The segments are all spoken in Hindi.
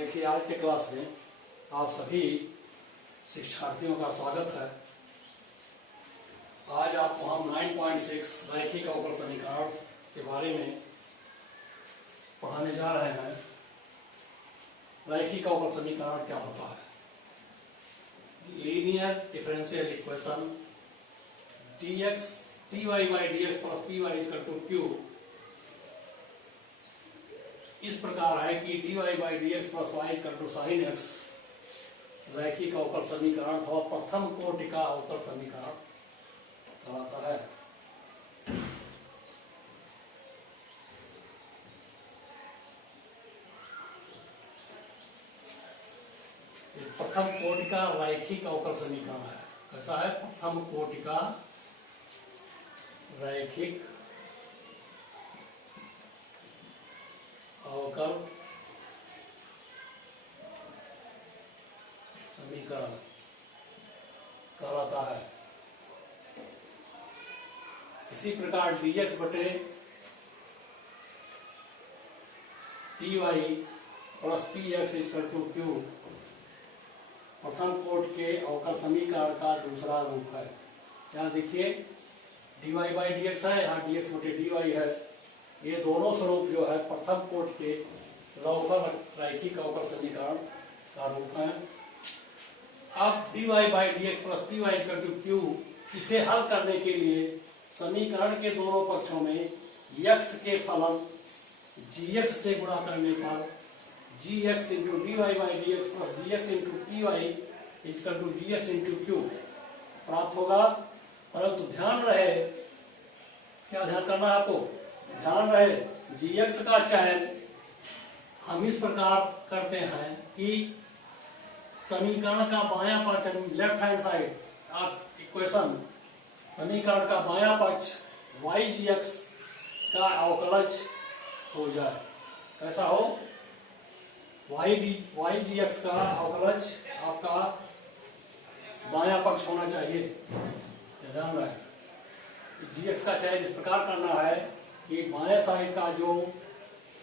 देखिए आज के क्लास में आप सभी शिक्षार्थियों का स्वागत है। आज आपको हम 9.6 रैखिक अवकल समीकरण के बारे में पढ़ाने जा रहे हैं। रैखिक अवकल समीकरण क्या होता है? Linear differential equation dx dy by dx plus py is equal to q इस प्रकार है कि dy by dx plus y is equal to sin x रैखिक अवकल समीकरण अथवा प्रथम कोटि का अवकल समीकरण कहलाता है। प्रथम कोटि का रैखिक अवकल समीकरण है। कैसा है? प्रथम कोटि का रैखिक अवकल समीकरण कहलाता है। इसी प्रकार dx बटे dy plus px equal to q प्रथम कोटि के अवकल समीकरण का दूसरा रूप है। यहाँ देखिए dy by dx है, यहाँ dx बटे dy है। ये दोनों स्वरूप जो है प्रथम कोटि के लघुगण रैखिक अवकल समीकरण का रूप है। अब dy by dx plus py equal to q इसे हल करने के लिए समीकरण के दोनों पक्षों में x के फलन gx से गुणा करने पर gx into dy by dx plus gx into py equal to gx into q प्राप्त होगा। परंतु ध्यान रहे, क्या ध्यान करना है आपको? ध्यान रहे gx का चयन हम इस प्रकार करते हैं कि समीकरण का बायां पक्ष left hand side of equation, समीकरण का बायां पक्ष ygx का अवकलज हो जाए। कैसा हो? ygx का अवकलज आपका बायां पक्ष होना चाहिए। ध्यान रहे gx का चयन इस प्रकार करना है कि बाएं साइड का जो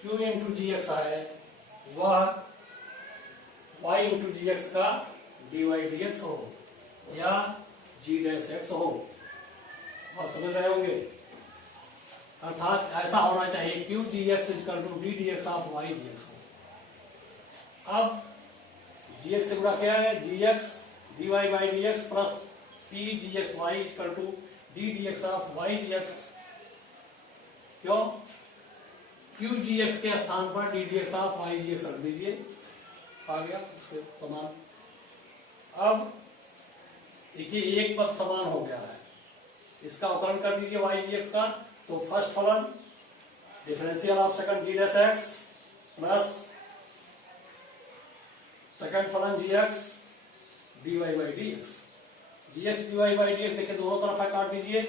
q इंटू gx है वह y इंटू gx का dy dx हो या g डैश x हो। और समझ रहे होंगे, अर्थात ऐसा होना चाहिए q gx equal to d dx of y gx हो। अब gx से गुणा क्या है? gx dy by dx plus p gx y equal to d dx of y gx। क्यों? q gx के स्थान पर d dx of y gx रख दीजिए, आ गया उसके समान। अब देखिए एक पद समान हो गया है, इसका अवकलन कर दीजिए y gx का। तो फर्स्ट फलन differential of second g dash x plus second फलन gx dy by dx, gx dy by dx देखिए दोनों तरफ है, काट दीजिए।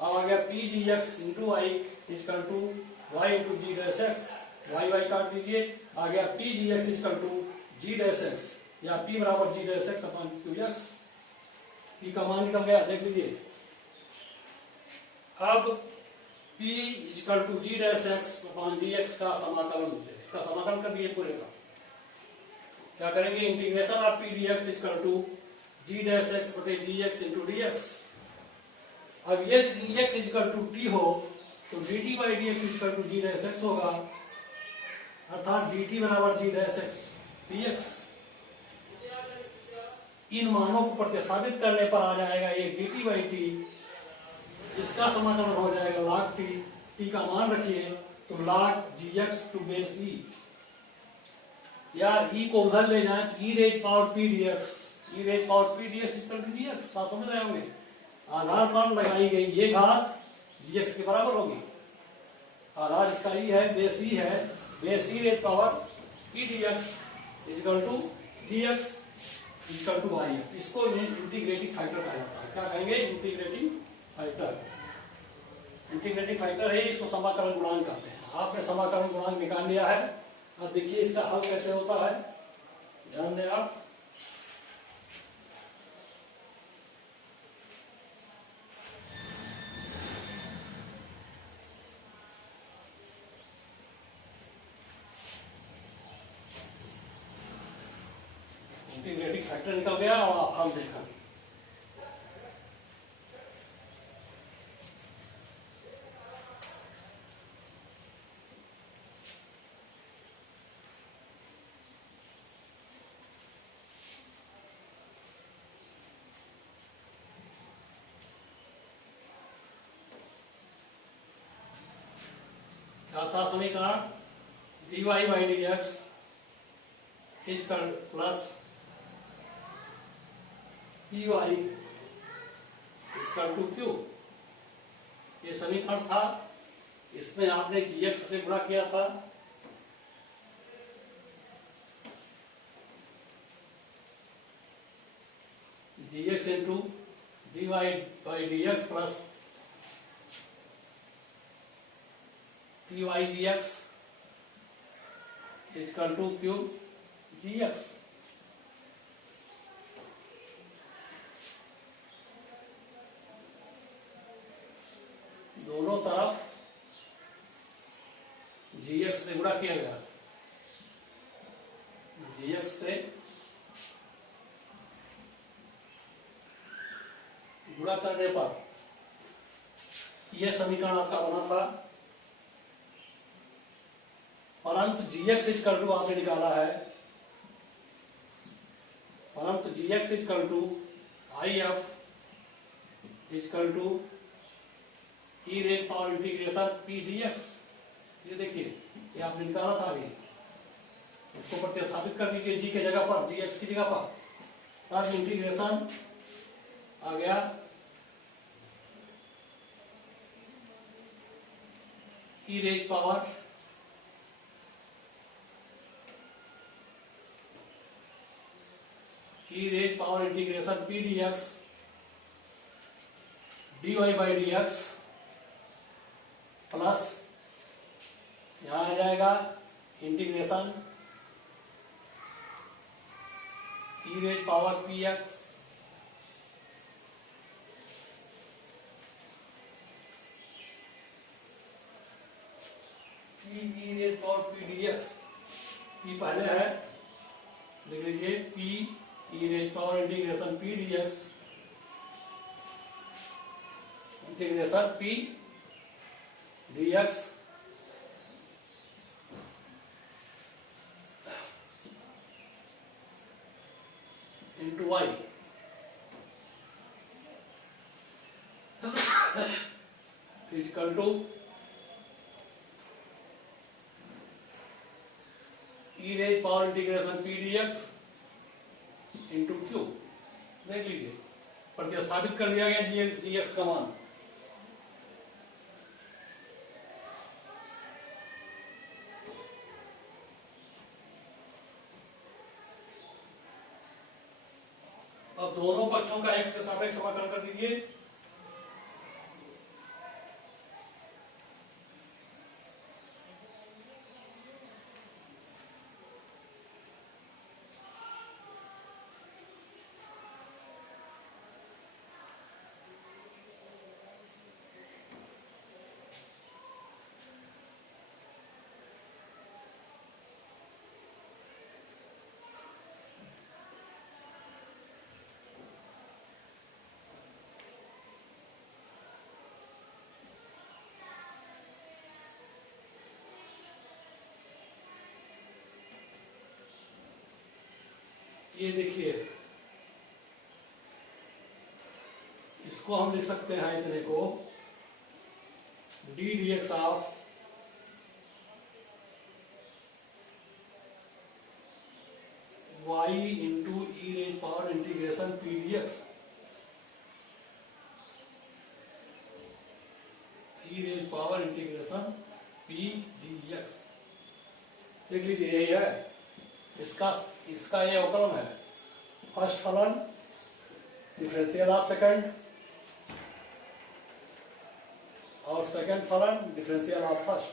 अब आ गया p gx into y equal to y into g dash x, y y काट दीजिए। आ गया p gx equal to g dash x या p बराबर g dash x upon qx। p का मान निकल गया, देख लीजिए। अब p equal to g dash x upon dx का समाकलन, इसका समाकलन कर दिए पूरे का। क्या करेंगे? Integration of p dx equal to g dash x बटे gx इंटू dx। अब यदि gx इक्वल टू t हो तो dt by dx equal to g dash x होगा, अर्थात dt बराबर g डैश x dx। इन मानों को प्रतिस्थापित करने पर आ जाएगा ये dt by t, इसका समाकलन हो जाएगा log t, t का मान रखिए तो log gx to base e, या e को उधर ले जाए तो e raise power p dx, e raise power p dx equal to dx। आप समझ रहे होंगे, आधार पर लगाई गई ये घात gx के बराबर होगी। आधार इसका e है, बेस e है, base e raise power p dx equal to dx equal to y। इसको इंटीग्रेटिंग फैक्टर कहा जाता है। क्या कहेंगे? Integrating factor. इंटीग्रेटिंग फैक्टर है, इसको समाकलन गुणांक कहते हैं। आपने समाकलन गुणांक निकाल लिया है। अब देखिए इसका हल कैसे होता है, ध्यान दें आप। इंटीग्रेटिंग फैक्टर निकल गया और हम देखा क्या था समीकरण, dy by dx equal plus py equal to q। ये समीकरण था, इसमें आपने gx से गुणा किया था, dx into dy by dx plus py gx equal to q gx। दोनों तरफ gx से गुणा किया गया, gx से गुणा करने पर यह समीकरण आपका बना था, परंतु gx इजकल टू आपने निकाला है, परंतु gx equal to if equal to e raise power integration p dx। ये देखिए, ये आपने निकाला था अभी, इसको प्रतिस्थापित कर दीजिए g के जगह पर, gx की जगह पर, तब इंटीग्रेशन आ गया e raise power integration p dx dy by dx plus यहां आ जाएगा integration e raise power px p e raise power p dx। p पहले है, देख लीजिए, p e raise power integration p dx integration p dx into y equal to e raise power integration p dx into q। देख लीजिए, प्रतिस्थापित कर दिया गया gx का मान। अब दोनों पक्षों का x के सापेक्ष समाकलन कर दीजिए। ये देखिए, इसको हम लिख सकते हैं इतने को d dx of y into e raise power integration p dx, e raise power integration p dx। देख लीजिए, यही है इसका ये अवकलन है। फर्स्ट फलन डिफरेंशियल ऑफ सेकंड और सेकंड फलन डिफरेंशियल ऑफ फर्स्ट।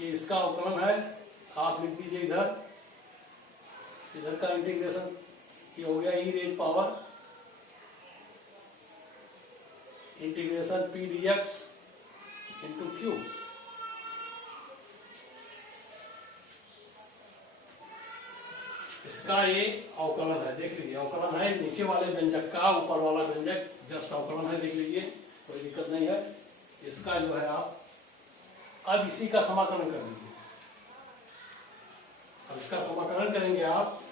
ये इसका अवकलन है, आप लिख दीजिए इधर का इंटीग्रेशन ये हो गया e raise power integration p dx into q. इसका ये अवकलन है, देख लीजिए अवकलन है, नीचे वाले व्यंजक का ऊपर वाला व्यंजक जस्ट अवकलन है, देख लीजिए कोई दिक्कत नहीं है। इसका जो है आप अब इसी का समाकलन कर लीजिए। अब इसका समाकलन करेंगे आप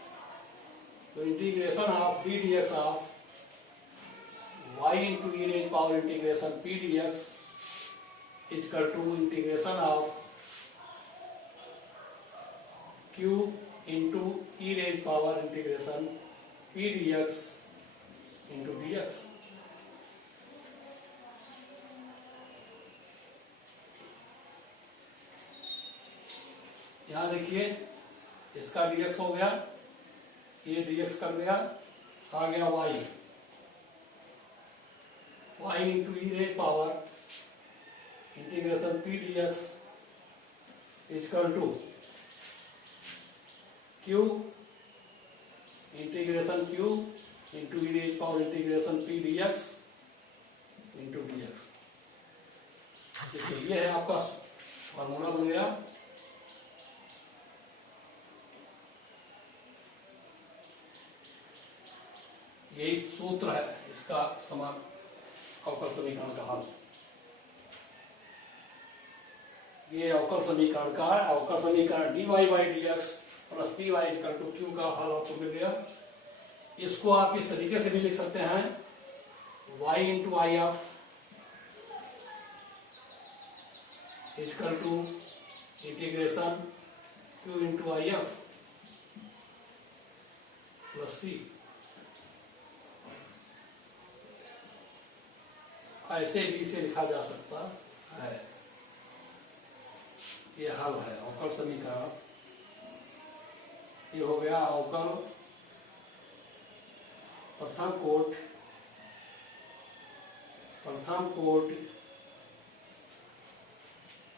तो integration of d d x of y into e raise power integration p d x equal to integration of q into e raise power integration p d x into d x. यहां देखिए इसका dx हो गया, ये dx कर दिया, आ गया y, y into e raise power integration p d x equal to q integration q into e raise power integration p d x into d x. देखिए ये है आपका फॉर्मूला बन गया। यही सूत्र है इसका समान अवकल समीकरण का हल। ये अवकल समीकरण का अवकल समीकरण dy by d x plus p y equal to q का हल आपको मिल गया। इसको आप इस तरीके से भी लिख सकते हैं y into I F equal to integration q into I F plus C. ऐसे भी इसे लिखा जा सकता है। ये हल है अवकल समीकरण। ये हो गया अवकल प्रथम कोट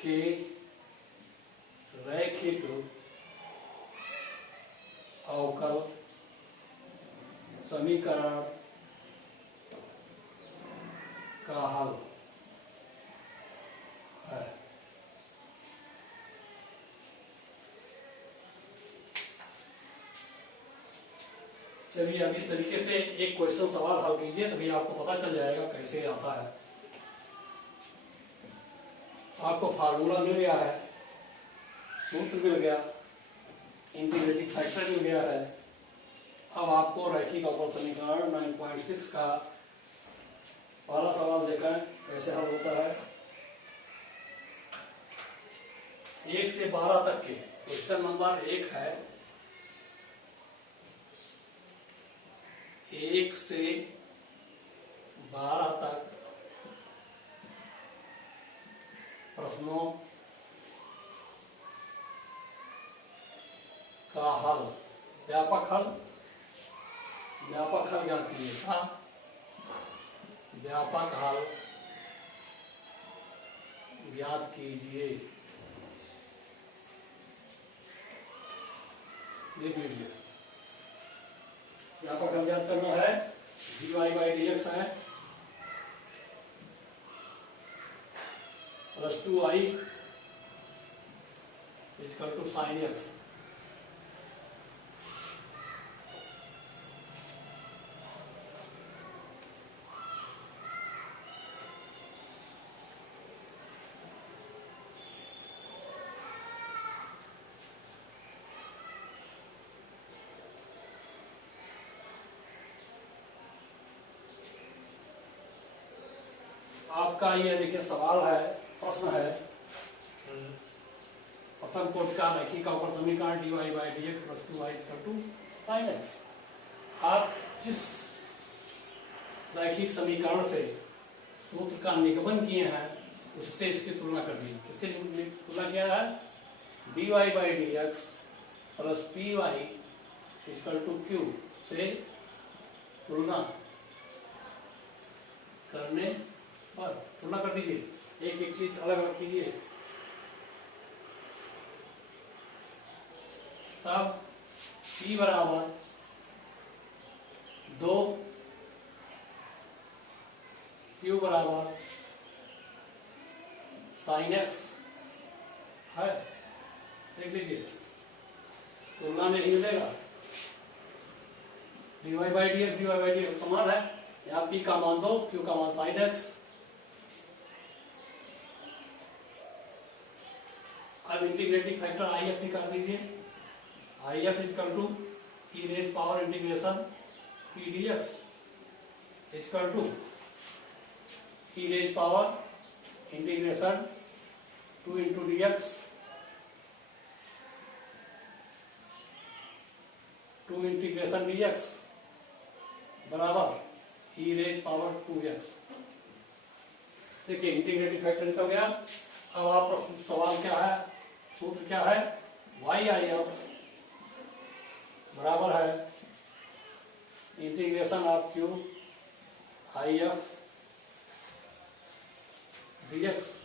के रैखिक अवकल समीकरण का हल है। चलिए अब इस तरीके से एक क्वेश्चन सवाल हल कीजिए, तभी आपको पता चल जाएगा कैसे आता है। आपको फार्मूला मिल गया है, सूत्र मिल गया, इंटीग्रेटिंग फैक्टर मिल गया है। अब आपको रैखिक अवकल समीकरण 9.6 का पहला सवाल देखा है कैसे हल होता है। 1 से 12 तक के क्वेश्चन नंबर 1 है। 1 से 12 तक प्रश्नों का हल, व्यापक हल ज्ञात कीजिए था। व्यापक हल ज्ञात कीजिए। देख लीजिए व्यापक हल ज्ञात करना है। dy बाई डी एक्स है plus 2i equal to sine x. आपका ये देखिए सवाल है, प्रश्न है प्रथम कोटि का रैखिक अवकल समीकरण dy by d x plus 2i equal to sine x. आप जिस रैखिक समीकरण से सूत्र का निगमन किए हैं उससे इसकी तुलना कर दी। किससे तुलना किया है? dy by d x plus p y equal to q से तुलना करने पर तुलना कर दीजिए, एक एक चीज अलग अलग कीजिए। तब p बराबर 2, q बराबर साइन एक्स है। देख लीजिए तुलना में ही मिलेगा। dy बाई डी एक्स समान है। यहाँ p का मान दो, q का मान साइन एक्स। अब इंटीग्रेटिंग फैक्टर आई एफ निकाल दीजिए। I F equal to e raise power integration p d x equal to e raise power integration 2 into d x 2 integration d x बराबर ई रेज पावर 2x। देखिए इंटीग्रेटिंग फैक्टर निकल गया। अब आप सवाल क्या है, सूत्र क्या है, वाई आई एफ बराबर है integration of q I F d x.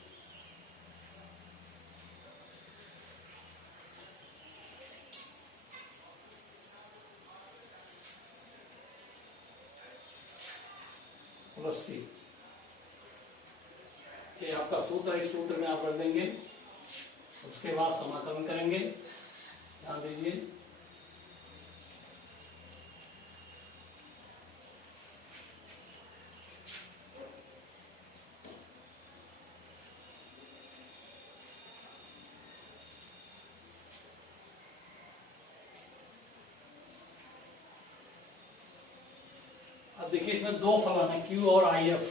Plus C, ये आपका सूत्र है। इस सूत्र में आप रख देंगे, उसके बाद समाकलन करेंगे। ध्यान दीजिए, अब देखिए इसमें दो फलन है Q और आई एफ।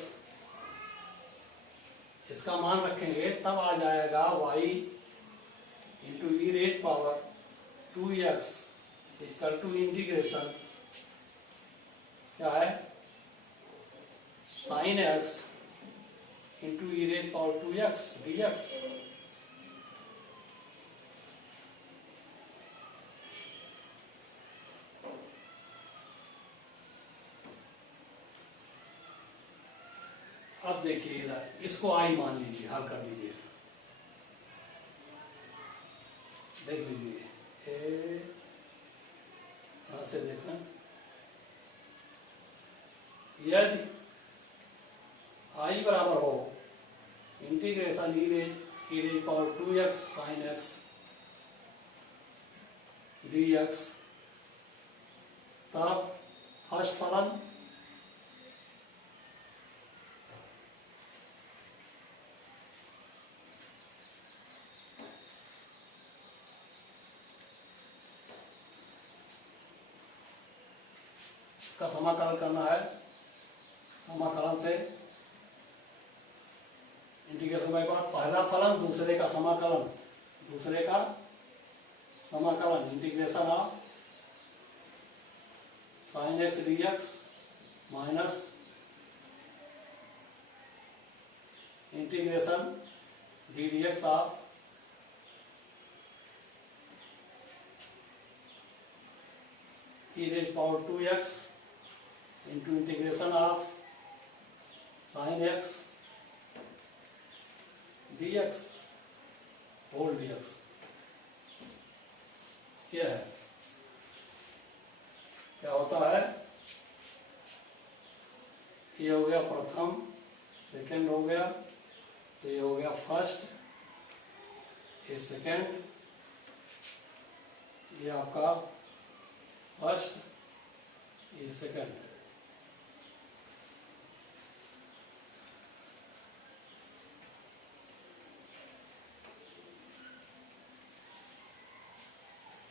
इसका मान रखेंगे तब आ जाएगा y into e raise power 2x equal to integration क्या है sine x into e raise power 2x dx। अब देखिए इधर इसको आई मान लीजिए, हल कर लीजिए। देख लीजिए यहां से देखना, यदि आई बराबर हो integration e raise power 2x sine x dx, तब फर्स्ट फलन का समाकलन करना है। समाकलन से इंटीग्रेशन बाय पार्ट, पहला फलन दूसरे का समाकलन, integration of sine x d x minus integration d d x of e raised power 2x into integration of sin x dx whole dx। क्या है, क्या होता है, ये हो गया प्रथम, सेकंड हो गया, तो ये हो गया फर्स्ट, ये सेकंड, ये आपका फर्स्ट, ये सेकंड।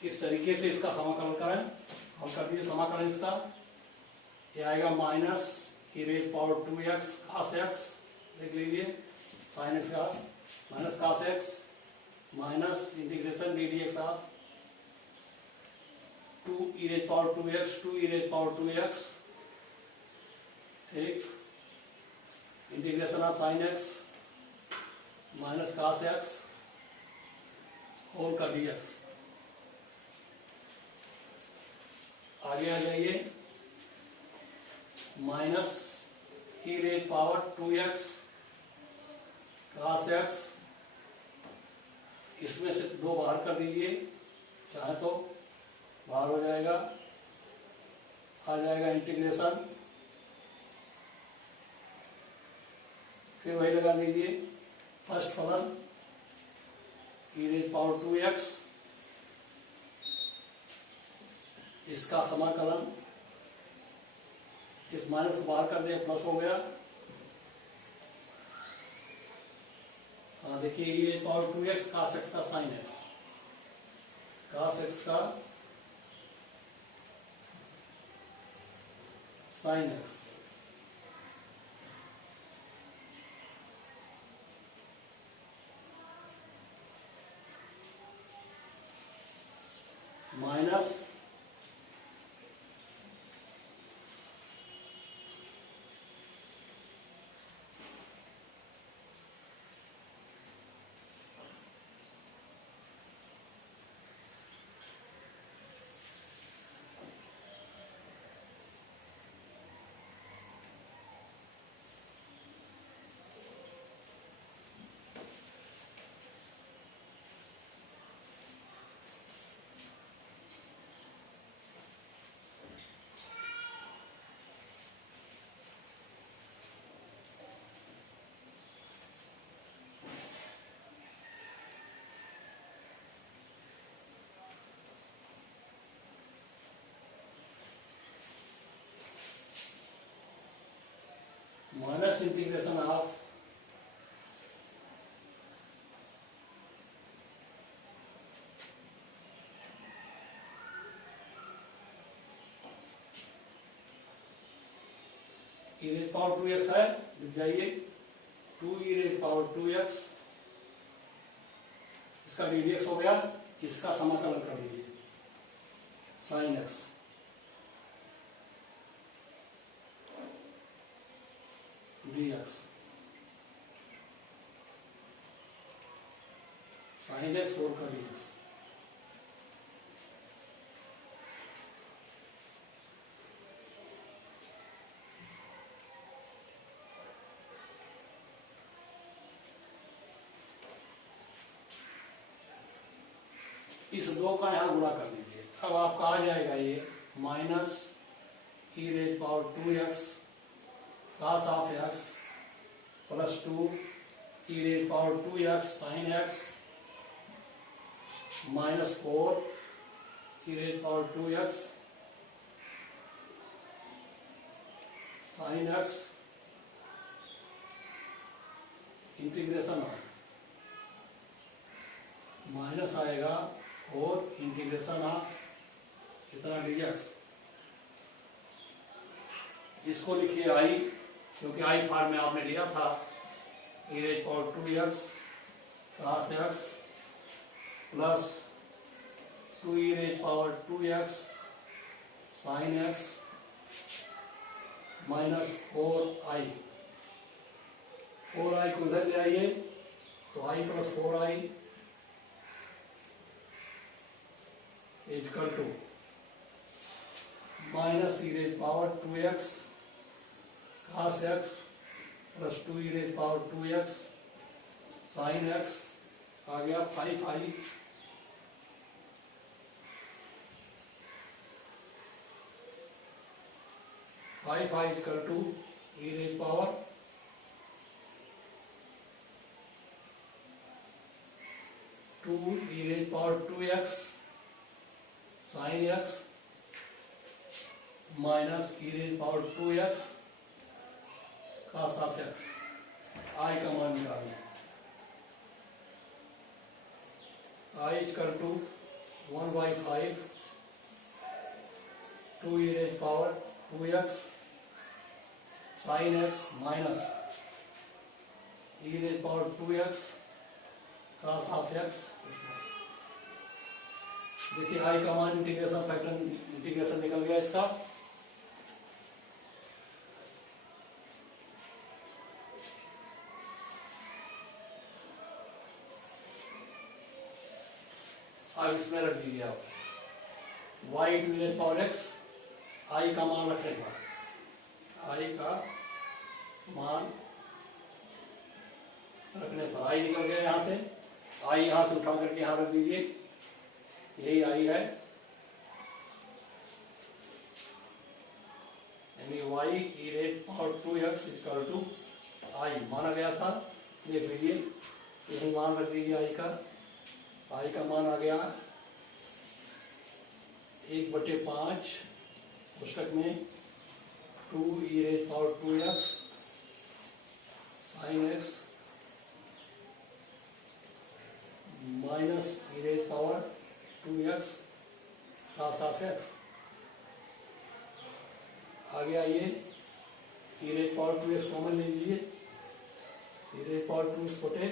इस तरीके से इसका समाकलन करें, हम कर दीजिए समाकलन इसका। ये आएगा minus e raise power 2x cos x, देख लीजिए साइन एक्स का minus cos x minus integration d d x of 2 e raised power 2x 2 e raised power 2x, ठीक, integration of sine x minus cos x whole का dx। आगे आ जाइए, minus e raise power 2x cos x, इसमें से 2 बाहर कर दीजिए, चाहे तो बाहर हो जाएगा, आ जाएगा इंटीग्रेशन, फिर वही लगा दीजिए फर्स्ट फलन ई रेज पावर 2x, इसका समाकलन इस माइनस को बाहर कर दें, प्लस हो गया। हाँ देखिए, e raise power 2x cos x का साइन x, cos x का sine x minus minus integration of e raise power 2x है, लिख जाइए 2 e रेज पावर 2x, इसका dx हो गया, इसका समाकलन कर दीजिए sine x dx, sine x और का dx। इस दो का यहाँ गुणा कर दीजिए, अब आपका आ जाएगा ये minus e raise power 2x cos of x plus 2 e raise power 2x sine x minus 4 e raise power 2x sine x integration minus आएगा और इंटीग्रेशन ऑफ इतना dx, इसको लिखिए आई, क्योंकि आई फॉर्म में आपने लिया था e raise power 2x cos x plus 2 e raise power 2x sine x minus 4i, 4i को उधर ले आइए तो i plus 4i equal to minus e raise power 2x cos x plus 2 e raise power 2x sine x आ गया 5i equal to e raise power 2 e raise power 2x sine x minus e raise power 2x cos of x, I का मान निकालिए, I equal to 1/5 2 e raise power 2x sine x minus e raise power 2x cos of x। देखिए आई का मान इंटीग्रेशन फैक्टर इंटीग्रेशन निकल गया इसका, अब इसमें रख दीजिए आप y to raise power x, I का मान रखने पर, आई का मान रखने पर आई निकल गया यहाँ से, आई यहाँ से उठा करके यहाँ रख दीजिए, यही आई है, यानी y e raise power 2x equal to I माना गया था, देख लीजिए यही मान रख दीजिए, आई का मान आ गया 1/5 पुस्तक में two e raise power 2x sine x minus e raise power 2x cos of x। आगे आइए, ई रेज पावर 2x कॉमन ले लीजिए, ई रेज पावर 2 छोटे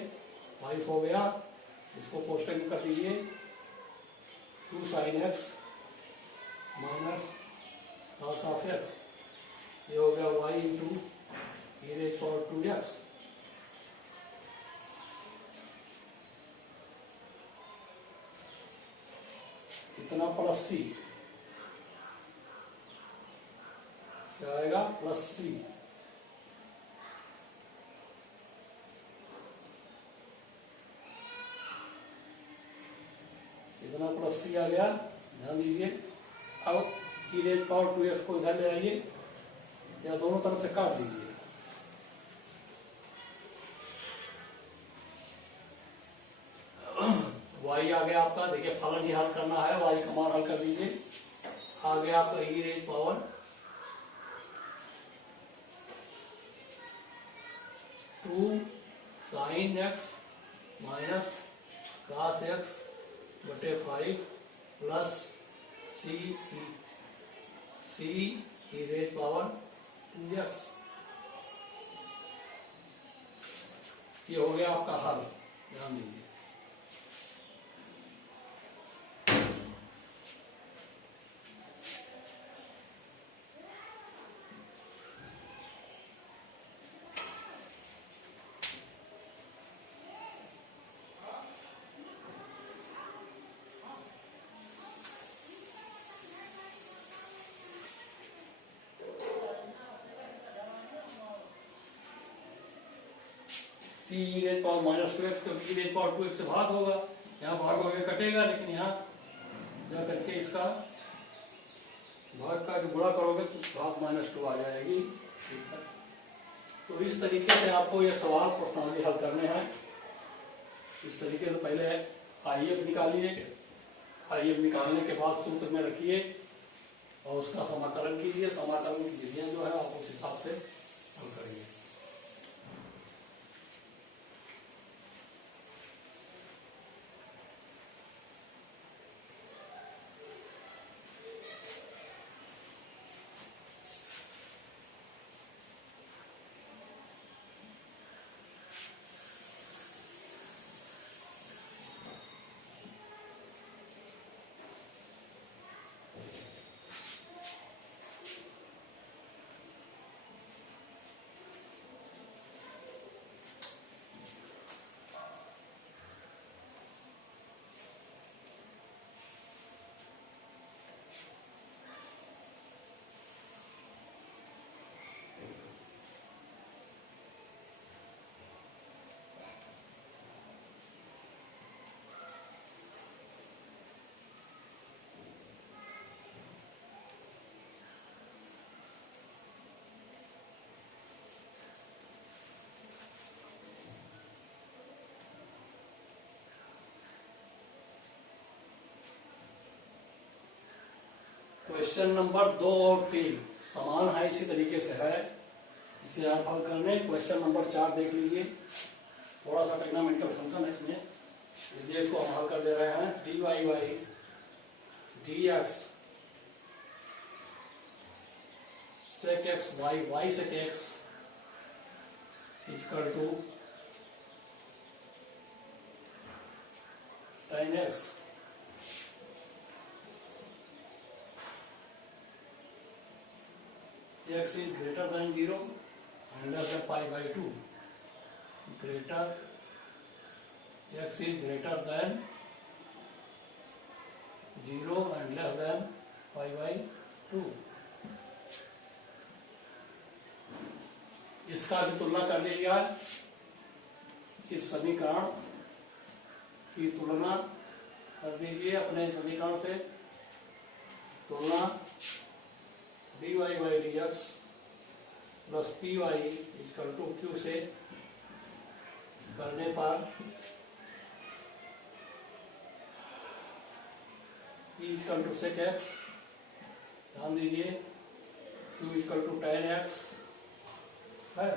5 हो गया, इसको कोष्टक में कर लीजिए, 2 sine x minus cos of x, ये हो गया y into e raise power 2x। इतना प्लस c, क्या आएगा प्लस c। इतना प्लस c आ गया, ध्यान दीजिए। अब ई रेज पावर 2x को इधर ले आइए या दोनों तरफ से काट दीजिए। y आ गया आपका, देखिए फलन ही हल करना है, y का मान हल कर दीजिए। आ गया आपका e raise power 2 sine x minus cos x बटे 5 प्लस सी ई रेज पावर 2x। ये हो गया आपका हल, ध्यान दीजिए। C e raise power minus 2x, तो ई रेज पावर 2x से भाग होगा, यहाँ भाग होगा कटेगा, लेकिन यहाँ जा करके इसका भाग का जो गुणा करोगे तो भाग -2 आ जाएगी। ठीक है, तो इस तरीके से आपको ये सवाल प्रश्नावली हल करने हैं। इस तरीके से पहले IF निकालिए, IF निकालने के बाद सूत्र में रखिए और उसका समाकलन कीजिए। समाकलन की विधियां जो है आप उस हिसाब से हल करिए। क्वेश्चन नंबर 2 और 3 समान है, इसी तरीके से है, इसे आप हल करने। क्वेश्चन नंबर 4 देख लीजिए, थोड़ा सा टेक्नोमेंटल फंक्शन है इसमें, इसलिए इसको हम हल कर दे रहे हैं। dy by dx sec x by y sec x equal to tan x x is greater than 0 and less than pi by 2. Greater x is greater than 0 and less than pi by 2. इसका भी तुलना कर लीजिए। इस समीकरण की तुलना कर दीजिए अपने समीकरण से। तुलना dy by dx plus py equal to q से करने पर p equal to sec x, ध्यान दीजिए q equal to tan x है,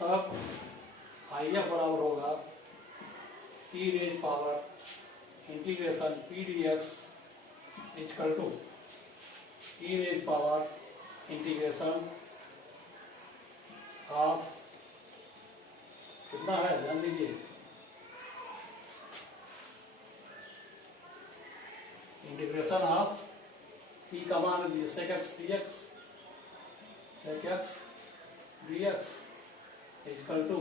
तब आई एफ बराबर होगा e raise power integration p d x equal to e raise power integration of कितना है ध्यान दीजिए, इंटीग्रेशन ऑफ पी का मान दीजिए sec x d x, sec x d x equal to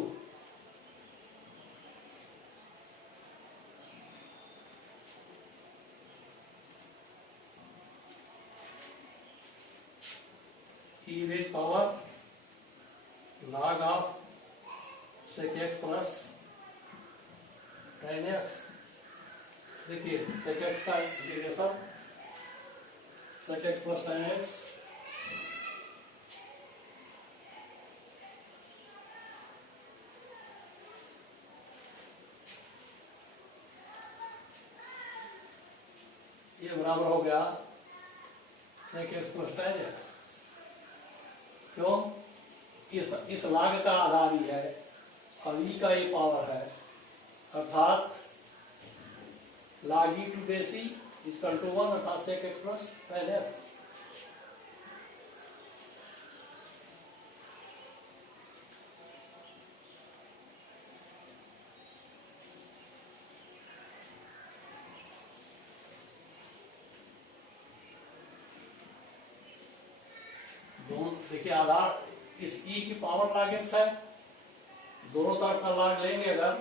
e raise power log of sec x plus tan x। देखिए sec x का इंटीग्रेशन sec x plus tan x ये बराबर हो गया sec x plus tan x। क्यों? इस लाग का आधार ही है और ई का ये पावर है, अर्थात log e to base e equal to 1 अर्थात sec x plus tan x। दोनों देखिए आधार इस ई की पावर log x है, दोनों तरफ का log लेंगे अगर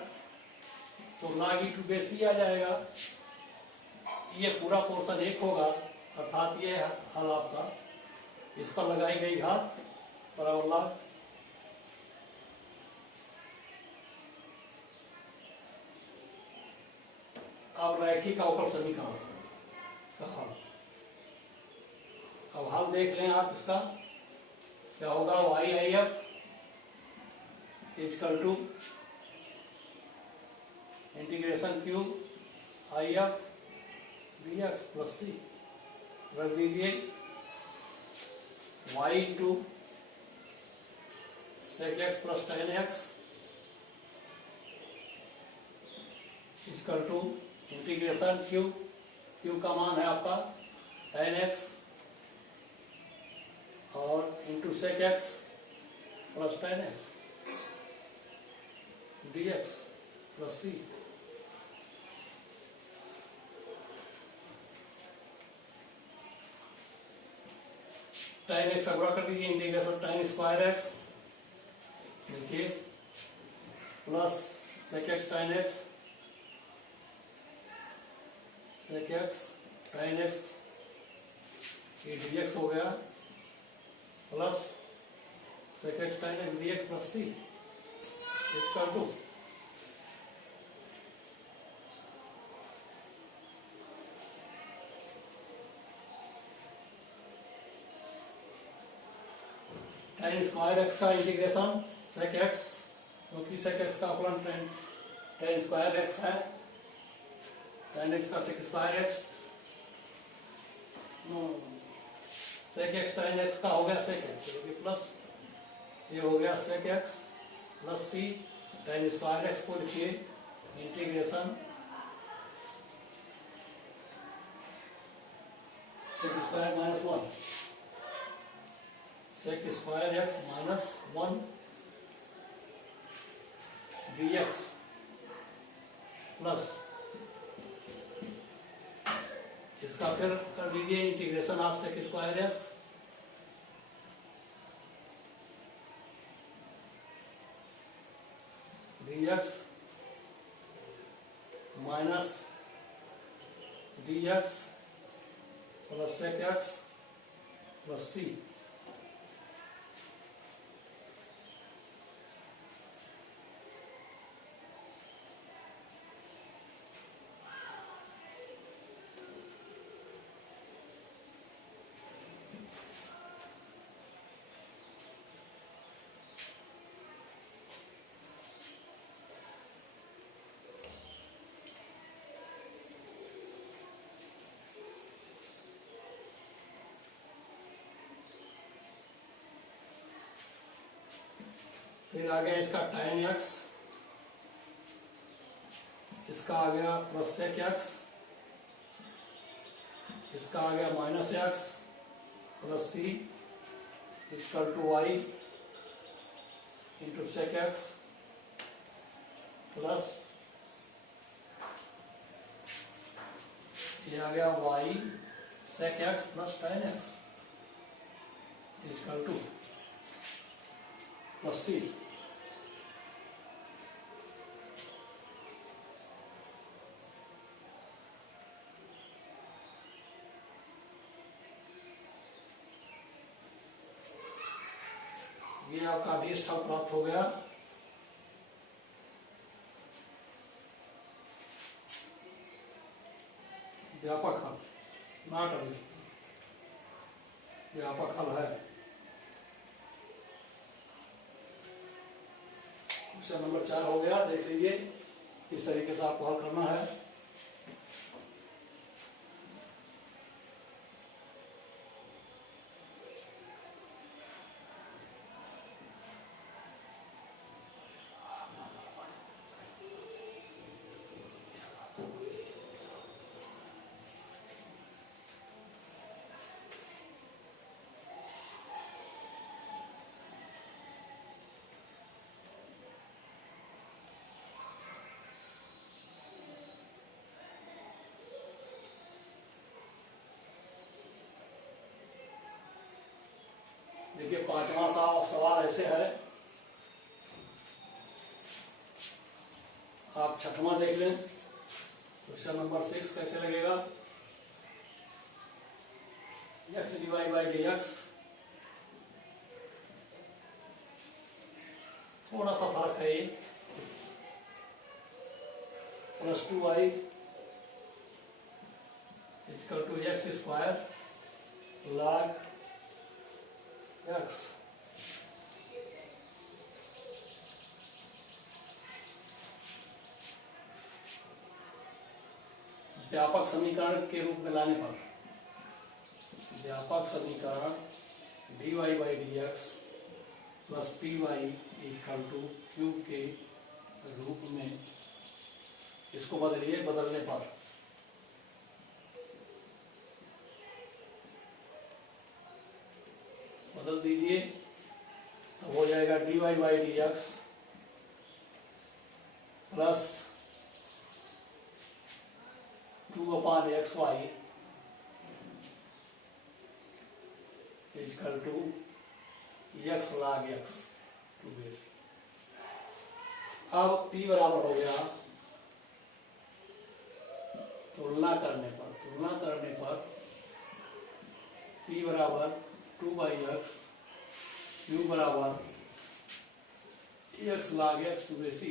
तो log e टू बेस ई आ जाएगा, ये पूरा पोर्शन एक होगा अर्थात ये हल आपका, इस पर लगाई गई घात बराबर log। अब रैखिक अवकल समीकरण का हल, अब हल देख लें आप इसका क्या होगा, y I F equal to integration q I F d x plus C, रख दीजिए y to sec x plus tan x equal to integration q, q का मान है आपका टेन एक्स और into sec x plus tan x d x plus सी। टेन एक्स अगुड़ा कर दीजिए, इंटीग्रेशन टेन स्क्वायर एक्स देखिए plus sec x tan x, sec x tan x ये डी एक्स हो गया plus sec x tan x d x plus C equal to tan square x का इंटीग्रेशन सेक एक्स, क्योंकि सेक एक्स का अवकलन टेन स्क्वायर एक्स है, टेन एक्स का sec square x sec x tan x का हो गया सेक एक्स प्लस ये हो गया सेक एक्स प्लस सी, टेन स्क्वायर एक्स को लिखिए integration sec square minus 1 sec square x minus 1 d x plus इसका फिर कर दीजिए integration of sec square x d x minus d x plus sec x plus C. फिर आ गया इसका tan x, इसका आ गया प्लस sec x, इसका आ गया minus x plus c equal to y into sec x plus ये आ गया y sec x plus tan x equal to plus c। ये आपका अभीष्ट प्राप्त हो गया। व्यापक हल, नॉट अभीष्ट, व्यापक हल है। क्वेश्चन नंबर 4 हो गया, देख लीजिए किस तरीके से आपको हल करना है। देखिए पांचवा सवाल ऐसे है, आप छठवां देख लें। क्वेश्चन नंबर 6 कैसे लगेगा। x divide by d x, थोड़ा सा फर्क है ये, plus 2y equal to x square log x। व्यापक समीकरण के रूप में लाने पर व्यापक समीकरण dy by d x plus p y equal to q के रूप में इसको बदलिए। बदलने पर बदल दीजिए तो हो जाएगा dy by d x plus 2/xy equal to x log x to base. अब p बराबर हो गया तुलना करने पर p बराबर 2/x, q बराबर x log x to base c।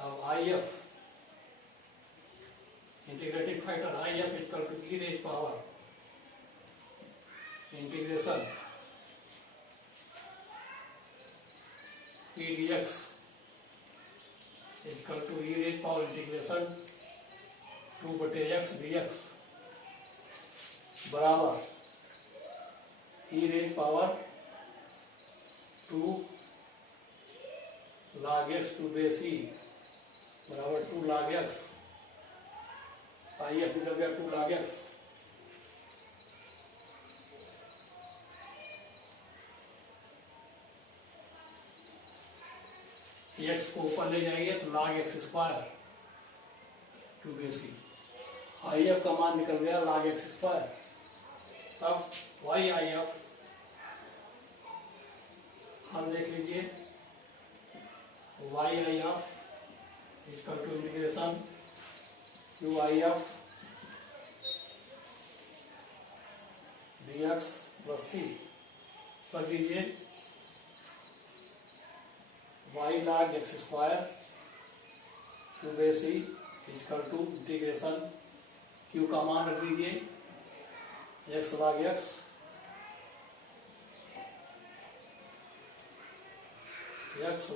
अब IF integrating factor IF equal to e raise power integration p dx equal to e raise power integration 2/x dx बराबर e raise power 2 log x to base e बराबर 2 log x। IF निकल गया 2 log x। x को ऊपर ले जाएंगे तो log x square to base e। IF का मान निकल गया log x स्क्वायर। तब YIF हम देख लीजिए, YIF equal to integration QIF dx plus c कर दीजिए y log x square to base e equal to integration q का मान रख दीजिए x log x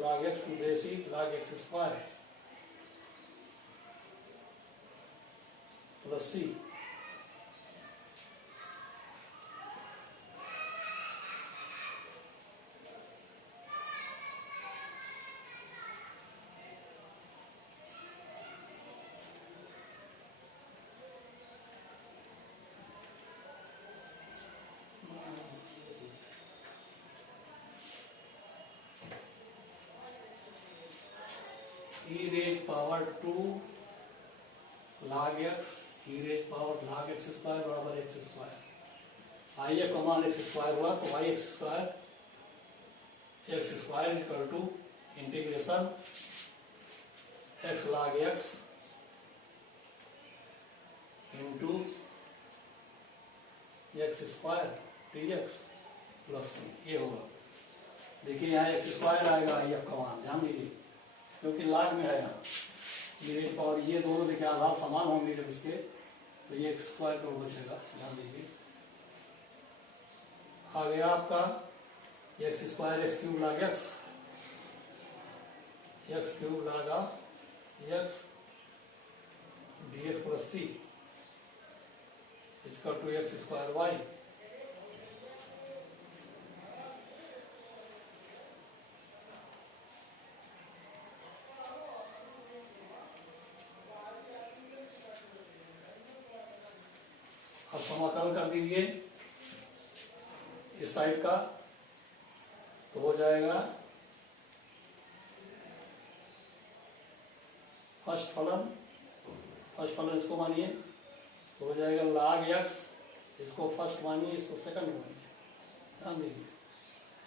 log x to base e log x square plus C. E raise power 2 log x e raise power log x square बराबर x स्क्वायर। आई ए कमान एक्स स्क्वायर हुआ तो y x square equal to integration x log x into x square dx plus ये होगा। देखिए यहाँ एक्स स्क्वायर आएगा आई एफ कमान, ध्यान दीजिए क्योंकि लाग में है यहाँ ये और ये दोनों देखिए आधार समान होंगे जब इसके, तो ये एक्स स्क्वायर का बचेगा, ध्यान दीजिए। आ गया आपका x square x cube log x cube लागा x d x plus C equal to x square y. अब समाकलन कर दीजिए इस साइड का, तो हो जाएगा फर्स्ट फलन इसको मानिए तो हो जाएगा log x, इसको फर्स्ट मानिए इसको सेकंड मानिए, ध्यान दीजिए।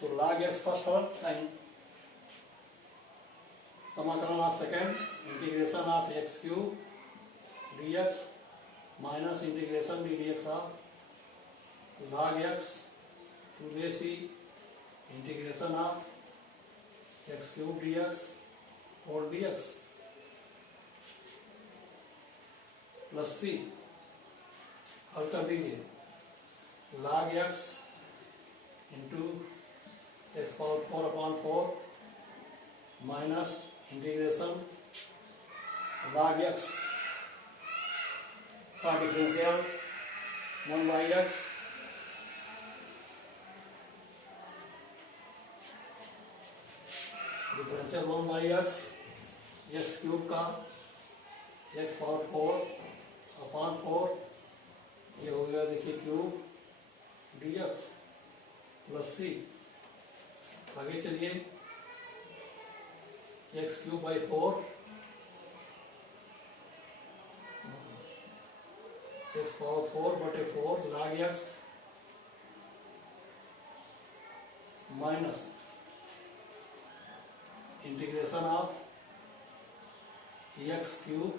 तो log x फर्स्ट फलन साइन, समाकलन of second integration of x cube dx minus integration d d x of log x to base c integration of x cube d x और डी एक्स प्लस सी। हल कर दीजिए log x into x power 4/4 minus integration log x का differential 1/x differential 1/x x cube का एक्स पावर 4/4 ये हो गया देखिए क्यूब डी एक्स प्लस सी। आगे चलिए x cube by 4 x power 4/4 log x minus integration of x cube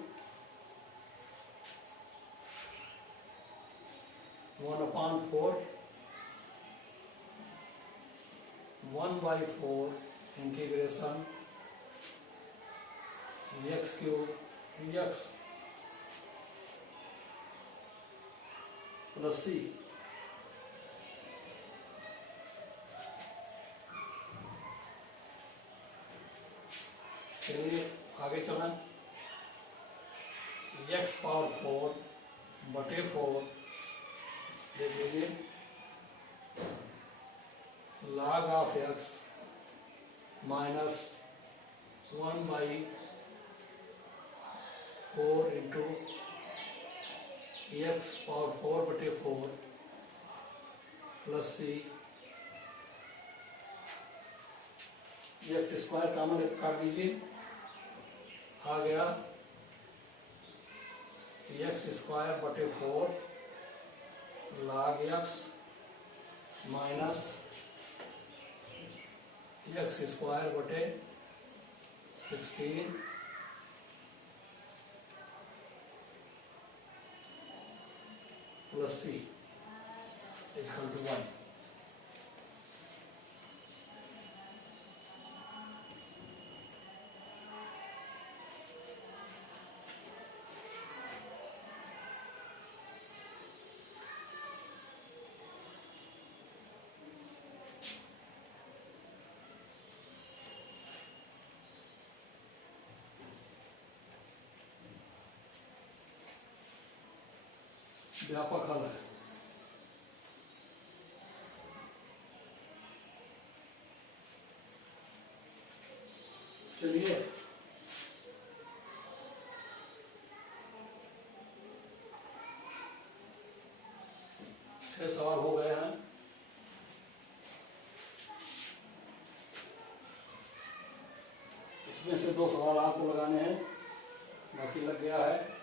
1/4 1/4 integration x cube dx plus C. चलिए आगे चलें, एक्स पावर 4/4 देख लीजिए log of x minus 1/4 into x power 4/4 plus C. X square common काट दीजिए, आ गया x square log x minus x square plus C equal to 1। व्यापक हल है। चलिए छह सवाल हो गए हैं। इसमें से 2 सवाल आपको लगाने हैं, बाकी लग गया है।